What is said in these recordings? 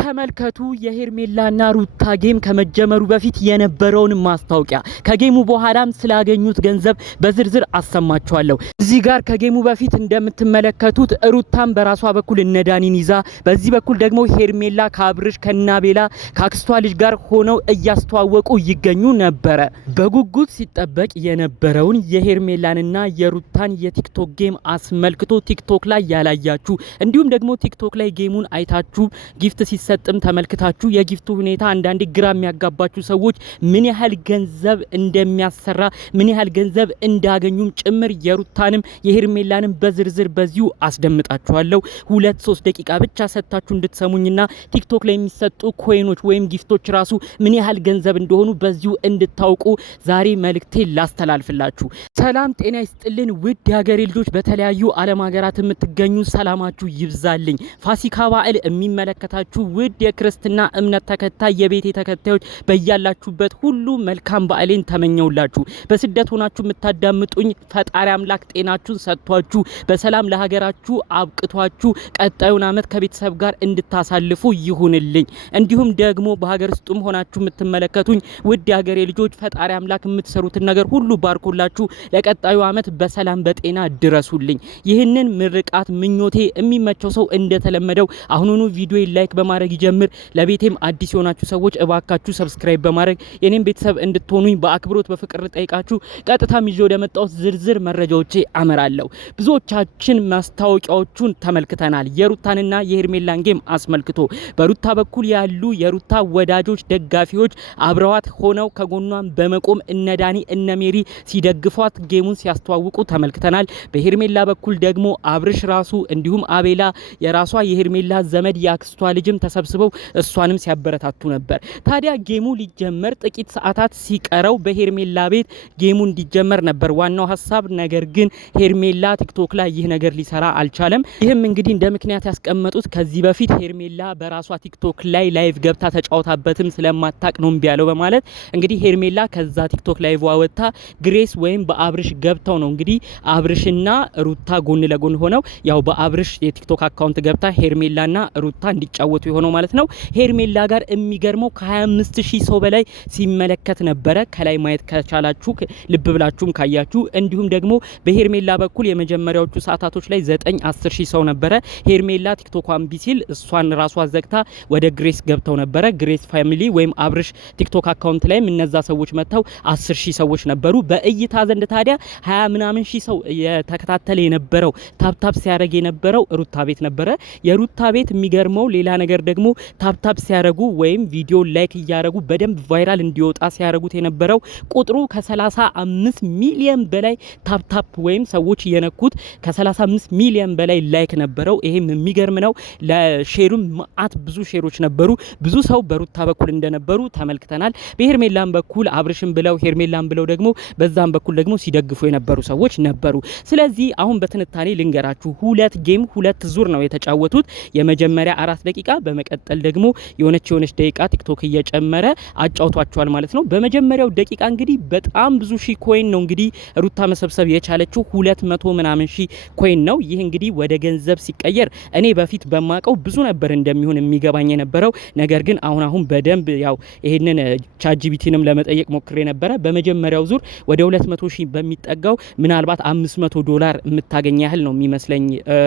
ተመልከቱ የሄርሜላና ሩታ ጌም ከመጀመሩ በፊት የነበረውን ማስታወቂያ ከጌሙ በኋላም ስላገኙት ገንዘብ በዝርዝር አሰማችኋለሁ። እዚህ ጋር ከጌሙ በፊት እንደምትመለከቱት ሩታም በራሷ በኩል እነዳኒን ይዛ በዚህ በኩል ደግሞ ሄርሜላ ከአብርሽ ከናቤላ ከአክስቷ ልጅ ጋር ሆነው እያስተዋወቁ ይገኙ ነበረ። በጉጉት ሲጠበቅ የነበረውን የሄርሜላንና የሩታን የቲክቶክ ጌም አስመልክቶ ቲክቶክ ላይ ያላያችሁ እንዲሁም ደግሞ ቲክቶክ ላይ ጌሙን አይታችሁ ጊፍት ሲሰጥም ተመልክታችሁ የጊፍቱ ሁኔታ አንዳንዴ ግራ የሚያጋባችሁ ሰዎች ምን ያህል ገንዘብ እንደሚያሰራ ምን ያህል ገንዘብ እንዳገኙም ጭምር የሩታንም የሄርሜላንም በዝርዝር በዚሁ አስደምጣችኋለሁ። 2-3 ደቂቃ ብቻ ሰጥታችሁ እንድትሰሙኝና ቲክቶክ ላይ የሚሰጡ ኮይኖች ወይም ጊፍቶች ራሱ ምን ያህል ገንዘብ እንደሆኑ በዚሁ እንድታውቁ ዛሬ መልእክቴ ላስተላልፍላችሁ። ሰላም ጤና ይስጥልን ውድ የሀገሬ ልጆች፣ በተለያዩ ዓለም ሀገራት የምትገኙ ሰላማችሁ ይብዛልኝ። ፋሲካ በዓል የሚመለከታችሁ ውድ የክርስትና እምነት ተከታይ የቤቴ ተከታዮች በያላችሁበት ሁሉ መልካም በዓሌን ተመኘውላችሁ። በስደት ሆናችሁ የምታዳምጡኝ ፈጣሪ አምላክ ጤናችሁን ሰጥቷችሁ በሰላም ለሀገራችሁ አብቅቷችሁ ቀጣዩን ዓመት ከቤተሰብ ጋር እንድታሳልፉ ይሁንልኝ። እንዲሁም ደግሞ በሀገር ውስጥም ሆናችሁ የምትመለከቱኝ ውድ የሀገሬ ልጆች ፈጣሪ አምላክ የምትሰሩትን ነገር ሁሉ ባርኮላችሁ ለቀጣዩ ዓመት በሰላም በጤና ድረሱልኝ። ይህንን ምርቃት ምኞቴ የሚመቸው ሰው እንደተለመደው አሁኑኑ ቪዲዮ ላይክ በማድረግ ይጀምር። ለቤቴም አዲስ የሆናችሁ ሰዎች እባካችሁ ሰብስክራይብ በማድረግ የኔም ቤተሰብ እንድትሆኑኝ በአክብሮት በፍቅር ጠይቃችሁ ቀጥታም ይዤ ወደ መጣሁት ዝርዝር መረጃዎቼ አመራለሁ። ብዙዎቻችን ማስታወቂያዎቹን ተመልክተናል። የሩታንና የሄርሜላን ጌም አስመልክቶ በሩታ በኩል ያሉ የሩታ ወዳጆች ደጋፊዎች አብረዋት ሆነው ከጎኗን በመቆም እነዳኒ እነሜሪ ሲደግፏት ጌሙን ሲያስተዋውቁ ተመልክተናል። በሄርሜላ በኩል ደግሞ አብርሽ ራሱ እንዲሁም አቤላ የራሷ የሄርሜላ ዘመድ ያክስቷ ልጅም ተሰብስበው እሷንም ሲያበረታቱ ነበር። ታዲያ ጌሙ ሊጀመር ጥቂት ሰዓታት ሲቀረው በሄርሜላ ቤት ጌሙ እንዲጀመር ነበር ዋናው ሀሳብ። ነገር ግን ሄርሜላ ቲክቶክ ላይ ይህ ነገር ሊሰራ አልቻለም። ይህም እንግዲህ እንደ ምክንያት ያስቀመጡት ከዚህ በፊት ሄርሜላ በራሷ ቲክቶክ ላይ ላይቭ ገብታ ተጫውታበትም ስለማታቅ ነው እምቢ ያለው በማለት እንግዲህ ሄርሜላ ከዛ ቲክቶክ ላይቭ ወጣ ግሬስ ወይም በአብርሽ ገብተው ነው እንግዲህ አብርሽና ሩታ ጎን ለጎን ሆነው ያው በአብርሽ የቲክቶክ አካውንት ገብታ ሄርሜላና ሩታ እንዲጫወቱ የሆነው ማለት ነው። ሄርሜላ ጋር የሚገርመው ከ25000 ሰው በላይ ሲመለከት ነበረ። ከላይ ማየት ከቻላችሁ ልብ ብላችሁም ካያችሁ፣ እንዲሁም ደግሞ በሄርሜላ በኩል የመጀመሪያዎቹ ሰዓታቶች ላይ 9-10 ሰው ነበረ። ሄርሜላ ቲክቶኳን ቢሲል እሷን ራሷ ዘግታ ወደ ግሬስ ገብተው ነበረ። ግሬስ ፋሚሊ ወይም አብርሽ ቲክቶክ አካውንት ላይ እነዛ ሰዎች መጥተው 10000 ሰዎች ነበሩ። በእይታ ዘንድ ታዲያ 20 ምናምን ሺህ ሰው የተከታተለ የነበረው ታፕታፕ ሲያደርግ የነበረው ሩታ ቤት ነበረ። የሩታ ቤት የሚገርመው ሌላ ነገር ደግሞ ታፕታፕ ሲያደርጉ ወይም ቪዲዮ ላይክ እያደረጉ በደንብ ቫይራል እንዲወጣ ሲያደርጉት የነበረው ቁጥሩ ከ35 ሚሊዮን በላይ ታፕታፕ ወይም ሰዎች የነኩት ከ35 ሚሊዮን በላይ ላይክ ነበረው። ይሄም የሚገርም ነው። ለሼሩም ማአት ብዙ ሼሮች ነበሩ። ብዙ ሰው በሩታ በኩል እንደነበሩ ተመልክተናል። በሄርሜላን በኩል አብርሽን ብለው ሄርሜላን ብለው ደግሞ በዛም በኩል ደግሞ ሲደግፉ የነበሩ ሰዎች ነበሩ። ስለዚህ አሁን በትንታኔ ልንገራችሁ። 2 ጌም 2 ዙር ነው የተጫወቱት። የመጀመሪያ 4 ደቂቃ በመቀጠል ደግሞ የሆነች ደቂቃ ቲክቶክ እየጨመረ አጫውቷቸዋል ማለት ነው። በመጀመሪያው ደቂቃ እንግዲህ በጣም ብዙ ሺህ ኮይን ነው እንግዲህ ሩታ መሰብሰብ የቻለችው 200 ምናምን ሺህ ኮይን ነው። ይህ እንግዲህ ወደ ገንዘብ ሲቀየር እኔ በፊት በማቀው ብዙ ነበር እንደሚሆን የሚገባኝ የነበረው። ነገር ግን አሁን በደንብ ያው ይሄንን ቻትጂፒቲንም ለመጠየቅ ሞክሬ ነበረ። በመጀመሪያው ዙር ወደ 200 ሺህ በሚጠጋው ምናልባት $500 የምታገኝ ያህል ነው የሚመስለኝ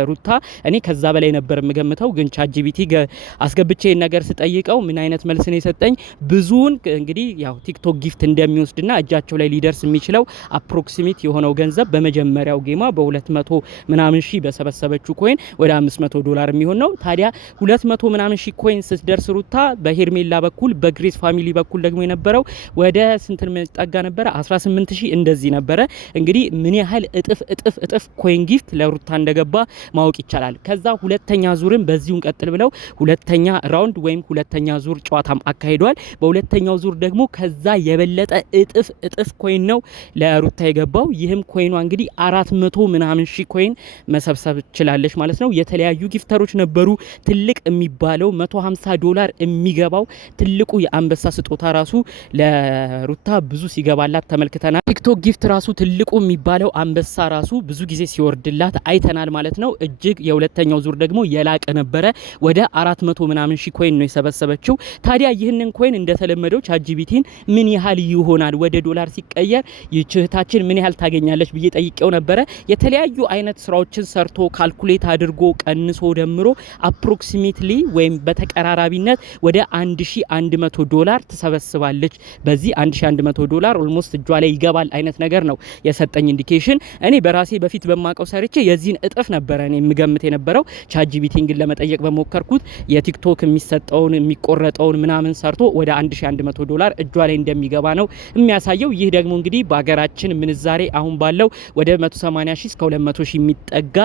ሩታ። እኔ ከዛ በላይ ነበር የምገምተው፣ ግን ቻትጂፒቲ አስገብቼ ነገር ስጠይቀው ምን አይነት መልስ ነው የሰጠኝ? ብዙውን እንግዲህ ያው ቲክቶክ ጊፍት እንደሚወስድና እጃቸው ላይ ሊደርስ የሚችለው አፕሮክሲሜት የሆነው ገንዘብ በመጀመሪያው ጌማ በ200 ምናምን ሺህ በሰበሰበችው ኮይን ወደ $500 የሚሆን ነው። ታዲያ 200 ምናምን ሺህ ኮይን ስትደርስ ሩታ በሄርሜላ በኩል በግሬስ ፋሚሊ በኩል ደግሞ የነበረው ወደ ስንት መጣጋ ነበረ? 18000 እንደዚህ ነበረ። እንግዲህ ምን ያህል እጥፍ ኮይን ጊፍት ለሩታ እንደገባ ማወቅ ይቻላል። ከዛ ሁለተኛ ዙርም በዚሁ ቀጥል ብለው ሁለተኛ ራውንድ ወይም ሁለተኛ ዙር ጨዋታም አካሂዷል። በሁለተኛው ዙር ደግሞ ከዛ የበለጠ እጥፍ ኮይን ነው ለሩታ የገባው። ይህም ኮይኗ እንግዲህ 400 ምናምን ሺህ ኮይን መሰብሰብ ችላለች ማለት ነው። የተለያዩ ጊፍተሮች ነበሩ። ትልቅ የሚባለው $150 የሚገባው ትልቁ የአንበሳ ስጦታ ራሱ ለሩታ ብዙ ሲገባላት ተመልክተናል። ቲክቶክ ጊፍት ራሱ ትልቁ የሚባለው አንበሳ ራሱ ብዙ ጊዜ ሲወርድላት አይተናል ማለት ነው። እጅግ የሁለተኛው ዙር ደግሞ የላቀ ነበረ። ወደ $400 ምናምን ሺ ኮይን ነው የሰበሰበችው። ታዲያ ይህንን ኮይን እንደተለመደው ቻትጂፒቲን ምን ያህል ይሆናል ወደ ዶላር ሲቀየር ይህችህታችን ምን ያህል ታገኛለች ብዬ ጠይቄው ነበረ። የተለያዩ አይነት ስራዎችን ሰርቶ ካልኩሌት አድርጎ ቀንሶ ደምሮ አፕሮክሲሜትሊ ወይም በተቀራራቢነት ወደ $1100 ትሰበስባለች። በዚህ $1100 ኦልሞስት እጇ ላይ ይገባል አይነት ነገር ነው የሰጠኝ ኢንዲኬሽን። እኔ በራሴ በፊት በማቀው ሰርቼ የዚህን እጥፍ ነበረ እኔ የምገምት የነበረው። ቻትጂፒቲን ግን ለመጠየቅ በሞከርኩት የቲክቶክ የሚሰጠውን የሚቆረጠውን ምናምን ሰርቶ ወደ $1100 እጇ ላይ እንደሚገባ ነው የሚያሳየው። ይህ ደግሞ እንግዲህ በሀገራችን ምንዛሬ አሁን ባለው ወደ 180 ሺህ እስከ 200 ሺህ የሚጠጋ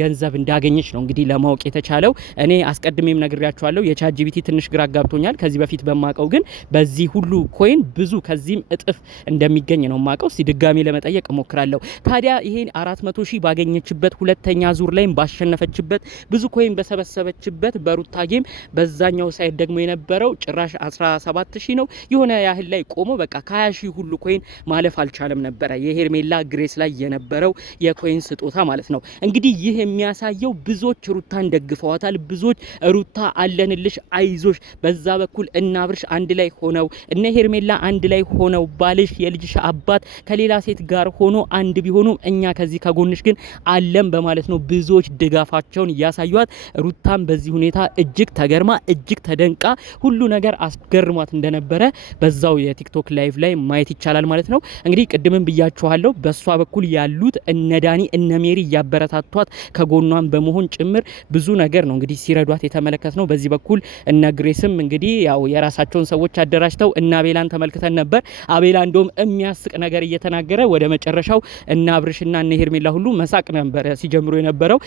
ገንዘብ እንዳገኘች ነው እንግዲህ ለማወቅ የተቻለው። እኔ አስቀድሜም ነግሬያችኋለሁ የቻትጂፒቲ ትንሽ ግራ ጋብቶኛል። ከዚህ በፊት በማቀው ግን በዚህ ሁሉ ኮይን ብዙ ከዚህም እጥፍ እንደሚገኝ ነው ማቀው። ድጋሚ ለመጠየቅ እሞክራለሁ። ታዲያ ይሄን 400 ሺህ ባገኘችበት ሁለተኛ ዙር ላይም ባሸነፈችበት ብዙ ኮይን በሰበሰበችበት በሩታ ጌም በዛኛው ሳይድ ደግሞ የነበረው ጭራሽ 17 ሺህ ነው የሆነ ያህል ላይ ቆሞ በቃ ከ20 ሺህ ሁሉ ኮይን ማለፍ አልቻለም ነበረ የሄርሜላ ግሬስ ላይ የነበረው የኮይን ስጦታ ማለት ነው። እንግዲህ ይህ የሚያሳየው ብዙዎች ሩታን ደግፈዋታል። ብዙዎች ሩታ አለንልሽ አይዞሽ፣ በዛ በኩል እናብርሽ አንድ ላይ ሆነው እነ ሄርሜላ አንድ ላይ ሆነው ባልሽ የልጅሽ አባት ከሌላ ሴት ጋር ሆኖ አንድ ቢሆኑም እኛ ከዚህ ከጎንሽ ግን አለም በማለት ነው ብዙዎች ድጋፋቸውን ያሳዩት። ሩታም በዚህ ሁኔታ እጅግ ተገርማ እጅግ ተደንቃ ሁሉ ነገር አስገርሟት እንደነበረ በዛው የቲክቶክ ላይቭ ላይ ማየት ይቻላል ማለት ነው። እንግዲህ ቅድምም ብያችኋለሁ በሷ በኩል ያሉት እነ ዳኒ እነ ሜሪ ያበረታቷት ከጎኗን በመሆን ጭምር ብዙ ነገር ነው እንግዲህ ሲረዷት የተመለከት ነው። በዚህ በኩል እነ ግሬስም እንግዲህ ያው የራሳቸውን ሰዎች አደራጅተው እነ አቤላን ተመልክተን ነበር። አቤላ እንደውም የሚያስቅ ነገር እየተናገረ ወደ መጨረሻው እነ አብርሽና እነ ሄርሜላ ሁሉ መሳቅ ነበር ሲጀምሩ የነበረው።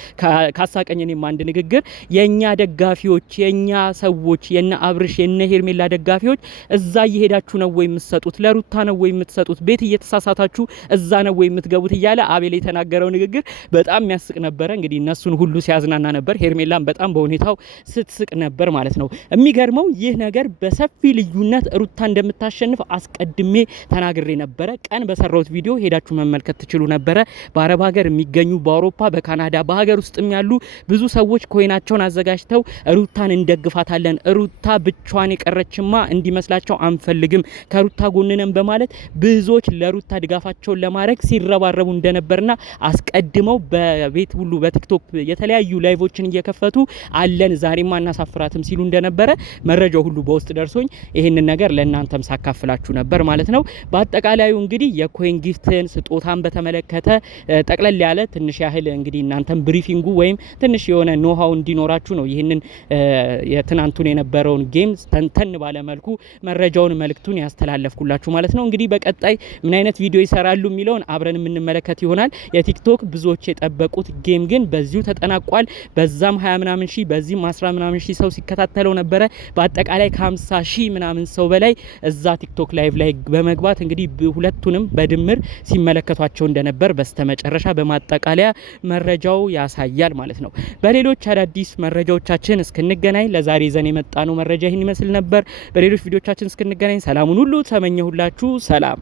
ካሳቀኝ እኔም አንድ ንግግር የኛ ደጋፊዎች የኛ ሰዎች የነ አብርሽ የነ ሄርሜላ ደጋፊዎች እዛ እየሄዳችሁ ነው ወይ የምትሰጡት? ለሩታ ነው ወይ የምትሰጡት? ቤት እየተሳሳታችሁ እዛ ነው ወይ የምትገቡት? እያለ አቤል የተናገረው ንግግር በጣም የሚያስቅ ነበረ። እንግዲህ እነሱን ሁሉ ሲያዝናና ነበር። ሄርሜላም በጣም በሁኔታው ስትስቅ ነበር ማለት ነው። የሚገርመው ይህ ነገር በሰፊ ልዩነት ሩታ እንደምታሸንፍ አስቀድሜ ተናግሬ ነበረ። ቀን በሰራውት ቪዲዮ ሄዳችሁ መመልከት ትችሉ ነበረ። በአረብ ሀገር የሚገኙ በአውሮፓ በካናዳ በሀገር ውስጥም ያሉ ብዙ ሰዎች ኮይናቸውን አዘጋጅተው ሩታን እንደግፋታለን፣ ሩታ ብቻዋን የቀረችማ እንዲመስላቸው አንፈልግም፣ ከሩታ ጎንነን በማለት ብዙዎች ለሩታ ድጋፋቸውን ለማድረግ ሲረባረቡ እንደነበርና አስቀድመው በቤት ሁሉ በቲክቶክ የተለያዩ ላይቮችን እየከፈቱ አለን ዛሬማ እናሳፍራትም ሲሉ እንደነበረ መረጃው ሁሉ በውስጥ ደርሶኝ ይህንን ነገር ለእናንተም ሳካፍላችሁ ነበር ማለት ነው። በአጠቃላዩ እንግዲህ የኮይን ጊፍትን ስጦታን በተመለከተ ጠቅለል ያለ ትንሽ ያህል እንግዲህ እናንተም ብሪፊንጉ ወይም ትንሽ የሆነ ኖሃው እንዲኖራችሁ ነው ይህንን የትናንቱን የነበረውን ጌም ተንተን ባለ መልኩ መረጃውን መልእክቱን ያስተላለፍኩላችሁ ማለት ነው። እንግዲህ በቀጣይ ምን አይነት ቪዲዮ ይሰራሉ የሚለውን አብረን የምንመለከት ይሆናል። የቲክቶክ ብዙዎች የጠበቁት ጌም ግን በዚሁ ተጠናቋል። በዛም 20 ምናምን ሺህ በዚህም 10 ምናምን ሺህ ሰው ሲከታተለው ነበረ። በአጠቃላይ ከ50 ሺህ ምናምን ሰው በላይ እዛ ቲክቶክ ላይቭ ላይ በመግባት እንግዲህ ሁለቱንም በድምር ሲመለከቷቸው እንደነበር በስተመጨረሻ በማጠቃለያ መረጃው ያሳያል ማለት ነው። በሌሎች አዳዲስ መረጃዎቻችን እስክንገናኝ ለዛሬ ዘን የመጣነው መረጃ ይህን ይመስል ነበር። በሌሎች ቪዲዮቻችን እስክንገናኝ ሰላሙን ሁሉ ተመኘሁላችሁ። ሰላም።